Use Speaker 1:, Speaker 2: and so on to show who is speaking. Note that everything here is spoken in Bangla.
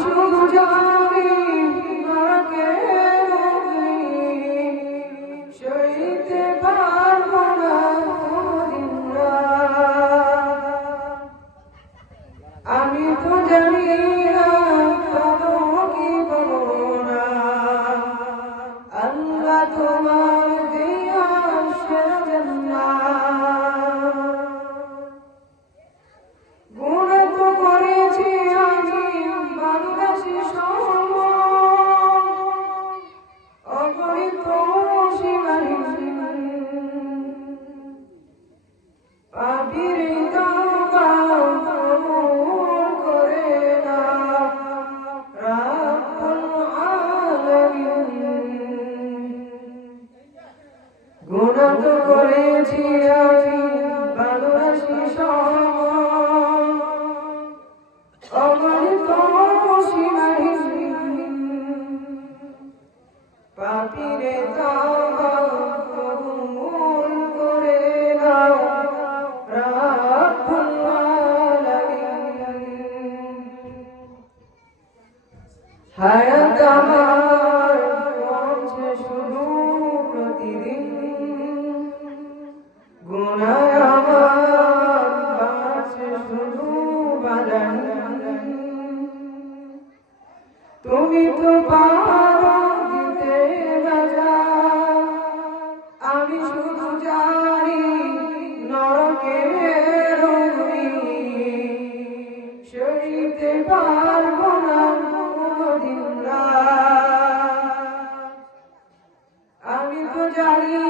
Speaker 1: শুধু জানি নরকে সইতে পারব না আমি তো জানি না করেছি আমি ভালোবাসি সব অগণিত সীমাহীন পাপিরে আলামিন হায়াত আমার তুমি তো পারো দিতে আমি শুধু জানি নরকের সইতে পারব না। আমি তো জানি